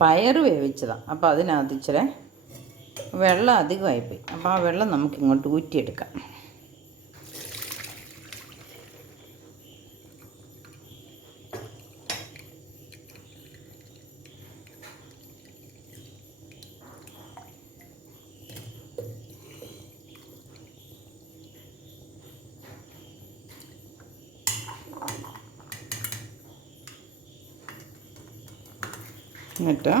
പയർ വേവിച്ചതാണ് അപ്പോൾ അതിനകത്ത് ഇച്ചിരി വെള്ളം അധികമായിപ്പോയി. അപ്പോൾ ആ വെള്ളം നമുക്ക് ഇങ്ങോട്ട് ഊറ്റിയെടുക്കാം. എന്നിട്ട്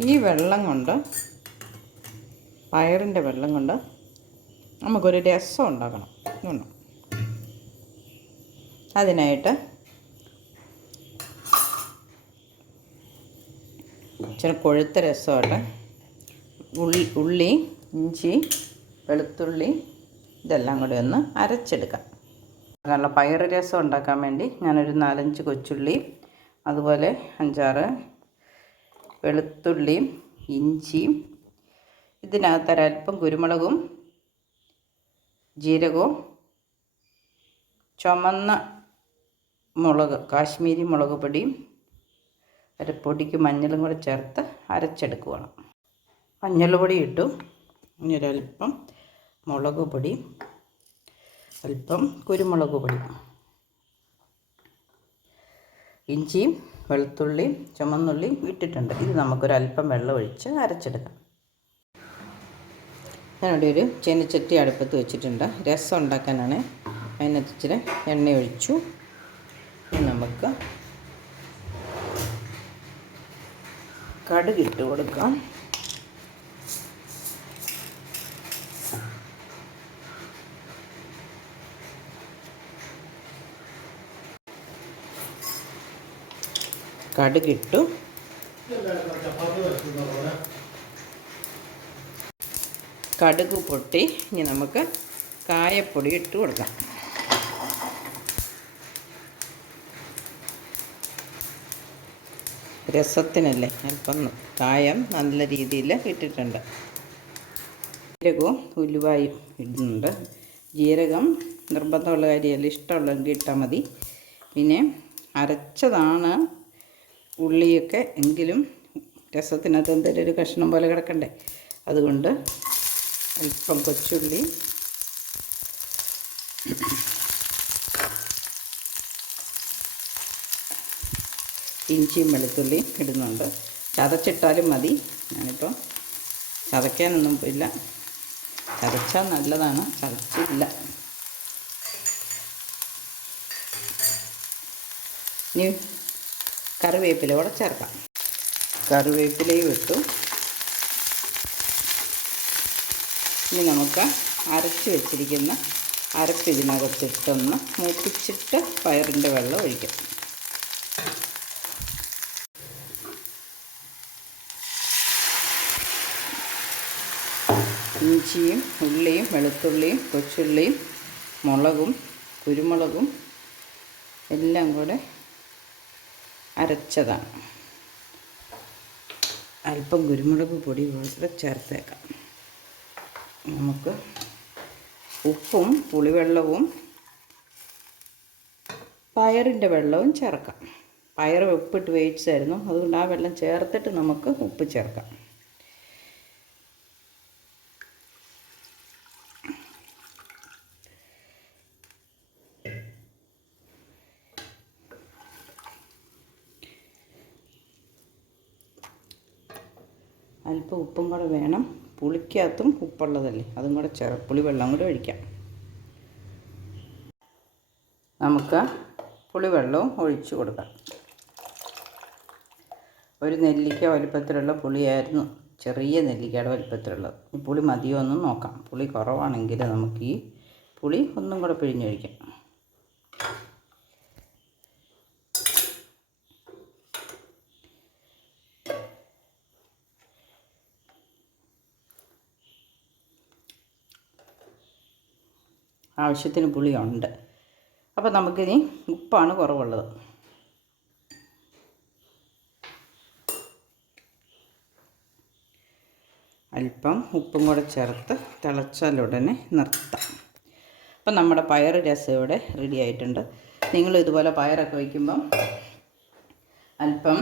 ഈ വെള്ളം കൊണ്ട് പയറിന്റെ വെള്ളം കൊണ്ട് നമുക്കൊരു രസം ഉണ്ടാക്കണം. ഇതുണ്ട്? അതിനായിട്ട് ഇച്ചിരി കൊഴുത്ത രസമായിട്ട് ഉള്ളി ഉള്ളി ഇഞ്ചി വെളുത്തുള്ളി ഇതെല്ലാം കൂടി ഒന്ന് അരച്ചെടുക്കാം. നല്ല പയർ രസം ഉണ്ടാക്കാൻ വേണ്ടി ഞാനൊരു നാലഞ്ച് കൊച്ചുള്ളി അതുപോലെ അഞ്ചാറ് വെളുത്തുള്ളിയും ഇഞ്ചിയും. ഇതിനകത്ത് ഒരല്പം കുരുമുളകും ജീരകവും ചുമന്ന മുളക് കാശ്മീരി മുളക് പൊടിയും അരപ്പൊടിക്ക് മഞ്ഞളും കൂടെ ചേർത്ത് അരച്ചെടുക്കുകയാണ് മഞ്ഞൾ പൊടി ഇട്ടു. ഇനി ഒരല്പം മുളക് പൊടി അല്പം കുരുമുളക് പൊടി. ഇഞ്ചിയും വെളുത്തുള്ളിയും ചുമന്നുള്ളിയും ഇട്ടിട്ടുണ്ട്. ഇത് നമുക്കൊരല്പം വെള്ളം ഒഴിച്ച് അരച്ചെടുക്കാം. ഞാനിവിടെ ഒരു ചീനച്ചട്ടി അടുപ്പത്ത് വെച്ചിട്ടുണ്ട്. രസം ഉണ്ടാക്കാനാണ് അതിനകത്ത് ഇച്ചിരി എണ്ണ ഒഴിച്ചു. നമുക്ക് കടുകിട്ട് കൊടുക്കാം. കടുകിട്ടു കടുക് പൊട്ടി. ഇനി നമുക്ക് കായപ്പൊടി ഇട്ട് കൊടുക്കാം. രസത്തിനല്ലേ? അല്പം കായം നല്ല രീതിയിൽ ഇട്ടിട്ടുണ്ട്. ജീരകവും ഉലുവായും ഇടുന്നുണ്ട്. ജീരകം നിർബന്ധമുള്ള കാര്യമല്ല. ഇഷ്ടമുള്ളെങ്കിൽ ഇട്ടാൽ മതി. പിന്നെ അരച്ചതാണ് ഉള്ളിയൊക്കെ എങ്കിലും രസത്തിനകത്ത് എന്തെങ്കിലും ഒരു കഷ്ണം പോലെ കിടക്കണ്ടേ? അതുകൊണ്ട് അല്പം കൊച്ചുള്ളി. ഇഞ്ചിയും വെളുത്തുള്ളിയും ഇടുന്നുണ്ട്. ചതച്ചിട്ടാലും മതി. ഞാനിപ്പോൾ ചതയ്ക്കാനൊന്നും ഇല്ല. ചതച്ചാൽ നല്ലതാണ്. ചതച്ചില്ല. ഇനി കറിവേപ്പില കൂടെ ചേർക്കാം. കറിവേപ്പിലയും ഇട്ടു. ഇനി നമുക്ക് അരച്ച് വെച്ചിരിക്കുന്ന അരപ്പ് ഇതിനകത്തിട്ടൊന്ന് മൂപ്പിച്ചിട്ട് പയറിന്റെ വെള്ളം ഒഴിക്കാം. ഇഞ്ചിയും ഉള്ളിയും വെളുത്തുള്ളിയും കൊച്ചുള്ളിയും മുളകും കുരുമുളകും എല്ലാം കൂടെ അരച്ചതാണ്. അല്പം കുരുമുളക് പൊടി കൂടെ ചേർത്തേക്കാം. നമുക്ക് ഉപ്പും പുളിവെള്ളവും പയറിന്റെ വെള്ളവും ചേർക്കാം. പയർ ഉപ്പിട്ട് വേവിച്ചായിരുന്നു അതുകൊണ്ട് ആ വെള്ളം ചേർത്തിട്ട് നമുക്ക് ഉപ്പ് ചേർക്കാം. അല്പം ഉപ്പും കൂടെ വേണം. പുളിക്കകത്തും ഉപ്പുള്ളതല്ലേ? അതും കൂടെ ചേർ പുളിവെള്ളം കൂടെ ഒഴിക്കാം. നമുക്ക് പുളിവെള്ളവും ഒഴിച്ചു കൊടുക്കാം. ഒരു നെല്ലിക്ക വലിപ്പത്തിലുള്ള പുളിയായിരുന്നു. ചെറിയ നെല്ലിക്കയുടെ വലിപ്പത്തിലുള്ളത്. പുളി മതിയോ എന്നും നോക്കാം. പുളി കുറവാണെങ്കിൽ നമുക്ക് ഈ പുളി ഒന്നും കൂടെ പിഴിഞ്ഞൊഴിക്കാം. ആവശ്യത്തിന് പുളിയുണ്ട്. അപ്പോൾ നമുക്കിനി ഉപ്പാണ് കുറവുള്ളത്. അല്പം ഉപ്പും കൂടെ ചേർത്ത് തിളച്ചാലുടനെ നിർത്താം. അപ്പം നമ്മുടെ പയർ രസം ഇവിടെ റെഡി ആയിട്ടുണ്ട്. നിങ്ങൾ ഇതുപോലെ പയറൊക്കെ വയ്ക്കുമ്പം അല്പം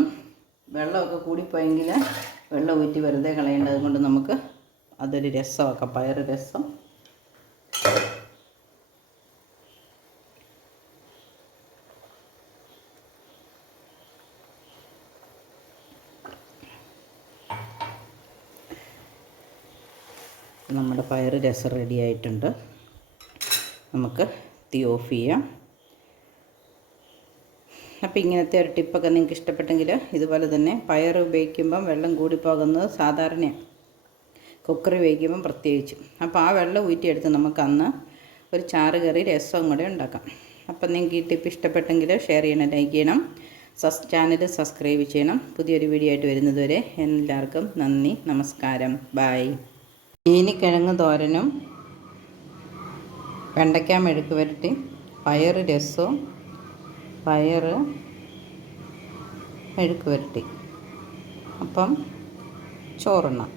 വെള്ളമൊക്കെ കൂടിപ്പോയെങ്കിൽ വെള്ളം ഊറ്റി വെറുതെ കളയേണ്ടത് കൊണ്ട് നമുക്ക് അതൊരു രസമാക്കാം. പയർ രസം. നമ്മുടെ പയർ രസം റെഡി ആയിട്ടുണ്ട്. നമുക്ക് തീ ഓഫ് ചെയ്യാം. അപ്പോൾ ഇങ്ങനത്തെ ഒരു ടിപ്പൊക്കെ നിങ്ങൾക്ക് ഇഷ്ടപ്പെട്ടെങ്കിൽ ഇതുപോലെ തന്നെ പയർ ഉപയോഗിക്കുമ്പം വെള്ളം കൂടി കൂടിപ്പോകുന്നത് സാധാരണയാണ്. കുക്കറി ഉപയോഗിക്കുമ്പം പ്രത്യേകിച്ചും. അപ്പോൾ ആ വെള്ളം ഊറ്റിയെടുത്ത് നമുക്ക് അന്ന് ഒരു ചാറ് കറി രസവും കൂടെ ഉണ്ടാക്കാം. അപ്പം നിങ്ങൾക്ക് ഈ ടിപ്പ് ഇഷ്ടപ്പെട്ടെങ്കിൽ ഷെയർ ചെയ്യണം ലൈക്ക് ചെയ്യണം സസ് ചാനൽ സബ്സ്ക്രൈബ് ചെയ്യണം. പുതിയൊരു വീഡിയോ ആയിട്ട് വരുന്നതുവരെ എല്ലാവർക്കും നന്ദി നമസ്കാരം. ബായ് ചീനിക്കിഴങ്ങ് തോരനും വെണ്ടയ്ക്ക മെഴുക്ക് വരട്ടി പയർ രസവും പയർ മെഴുക്ക് വരട്ടി. അപ്പം ചോറുണ്ണാം.